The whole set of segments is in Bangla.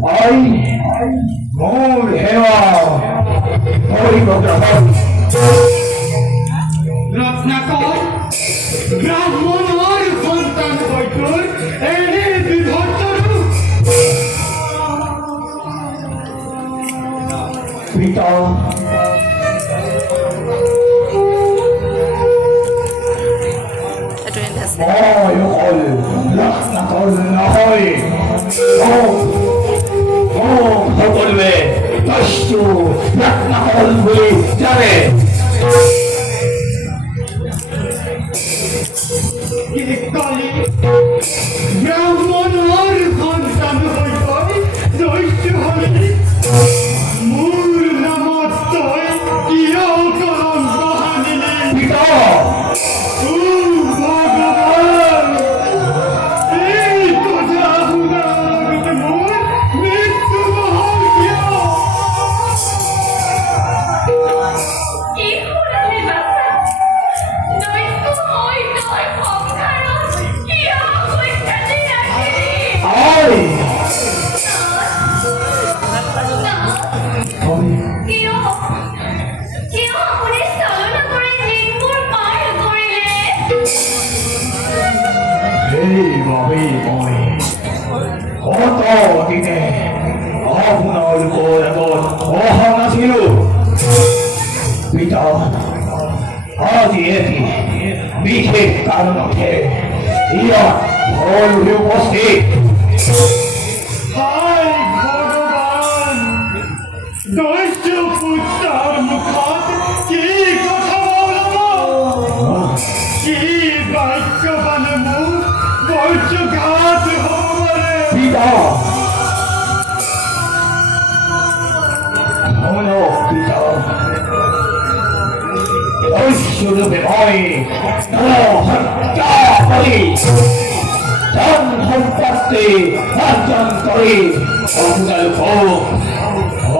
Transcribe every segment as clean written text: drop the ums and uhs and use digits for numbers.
Ay, muy hewa, muy rotrakon. Ratnakar ব্রাহ্মণ আর সন্তান বৈকুর এনে বিভৎসরূপ Pita, Oi, oi, rotrakon ahoy. সকলবে দস্যু রত্নাকর বলে জানে কালী ব্রাহ্মণ আর সন্তান বৈকুর দৈত্য হলে মূল নামত্তয় কিয় করম বাহানিলে পিতা পিতা আজ এটি বিশেষ কারণ আছে ইয়া ভুল উপস্থিত হায় ভগবান দৈত্য পুত্র মুখত কি কথা বলব কি বাক্যবান মুখ বজ্রঘাত হবরে পিতা হলো পিতা ঐশ্বরূপে ভয় হত্যা করি ধন সম্পত্তি অর্জন করি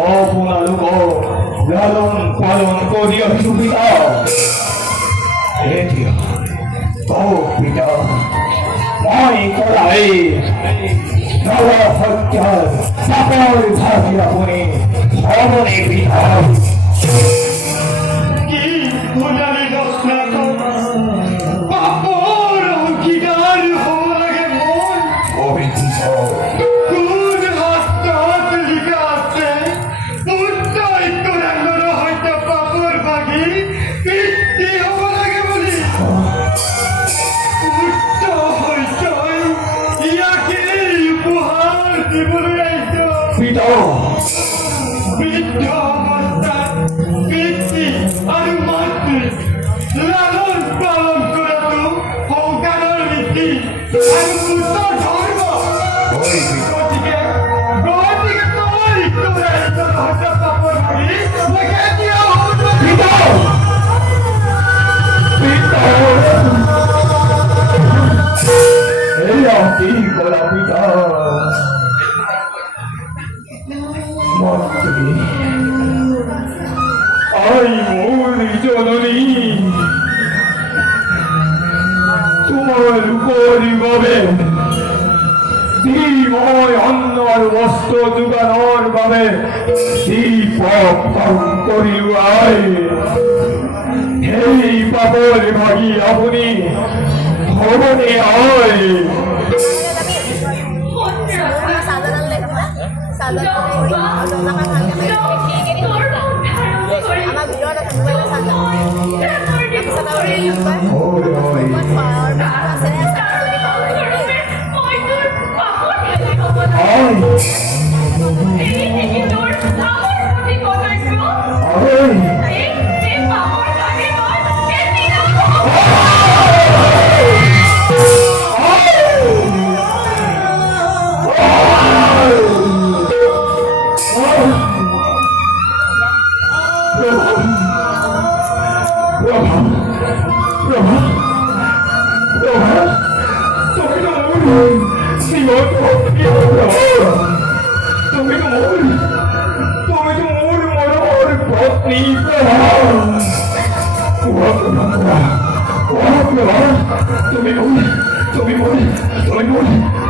অপুনালোক লালন পালন করিয়া সুবিধা পিতা মই করাই নব হত্যার সকল ভাবিয়া বনে সবনে পিতা কি ভুলালি রত্নাকর পাপর অঙ্গীকার হওয়া লাগে মন কোন হাত লিখা আছে পুত্রই কোরআনের হয়তো পাপর ভাগি পিতৃ হওয়া লাগে বলি পুত্র হয়তো ইয়াকে উপহার দিবলৈ আইত পিতা বৃদ্ধ অবস্থাত পিতৃ আৰু মাতৃ লালন পালন কৰাটো সংসাৰৰ নীতি আৰু পুত্ৰ ধৰ্ম গতিকে তই তোৰা ইচ্ছাৰ হত্যা পাপৰ ভাগি লাগে দিয়া হ'ব পিতা পিতা এয়া কি করা পিতা মন্ত্রী আই মোর জননী তোমার উপরিভাবে মই অন্ন আর বস্ত্র যোগানোর বাবে পাপ করিল আয় এই পাপর ভাগি আপনি ভবনে আয়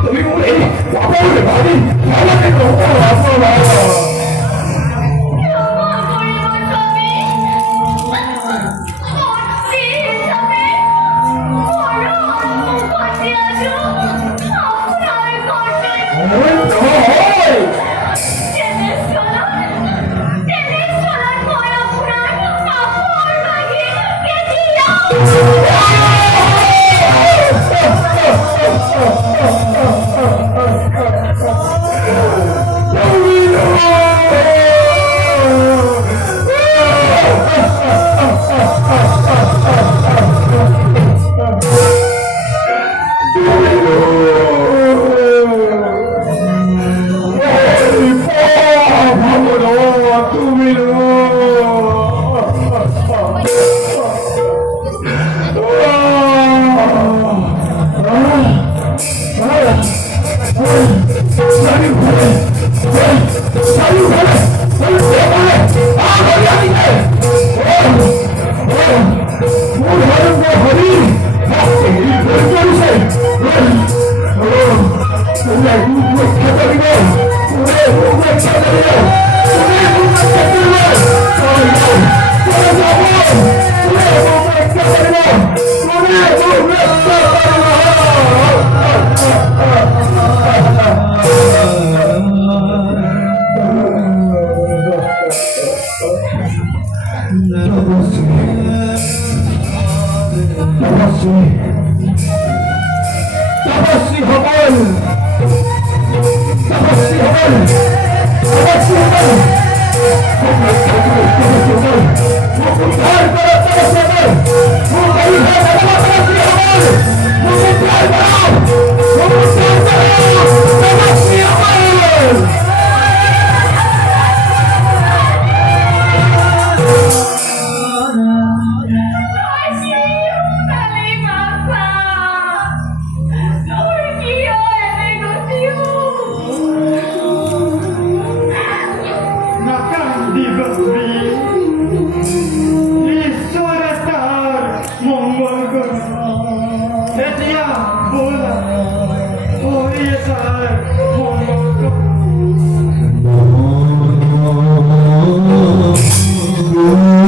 তুমি তপস্বী হবল তপস্বী হবল তপস্বী হবল উদ্ধার করো তপস্বী হবল তপস্বী হবল উদ্ধার করো তপস্বী হবল Nakandi Gandhi, Ishwaratar Mongol Gandhi, Setia Bola, Oriyatar Mongol Gandhi.